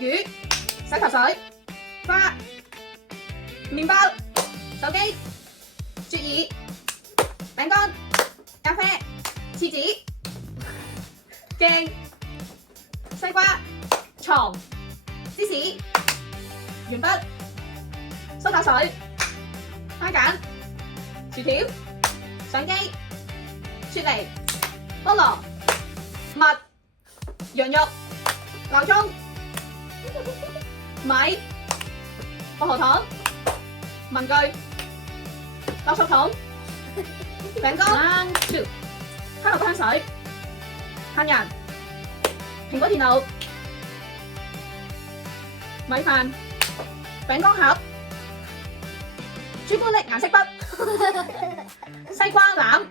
魚、洗頭水、花、麵包、手機、雪耳、餅乾、咖啡、廁紙、鏡、西瓜、床、芝士、鉛筆、蘇打水、番梘、薯條、相機、雪梨、菠蘿、蜜、羊肉、鬧鐘、米、薄荷糖、文具、垃圾桶、餅乾、哈洛香水、杏仁、蘋果電腦、米飯、餅乾盒、朱古力顏色筆、西瓜籃、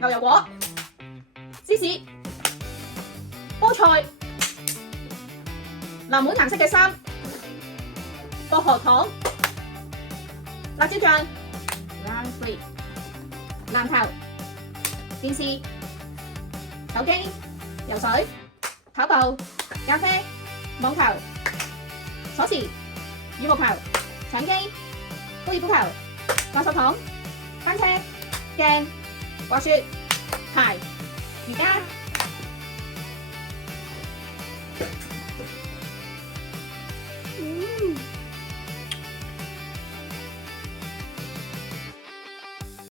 牛油果、芝士、菠菜、藍莓顏色嘅衫、薄荷糖、辣椒醬、round three、籃球、電視、手機、游水、跑步、咖啡、網球、鎖匙、羽毛球、相機、高爾夫球、垃圾桶、單車、鏡、滑雪、鞋、瑜伽。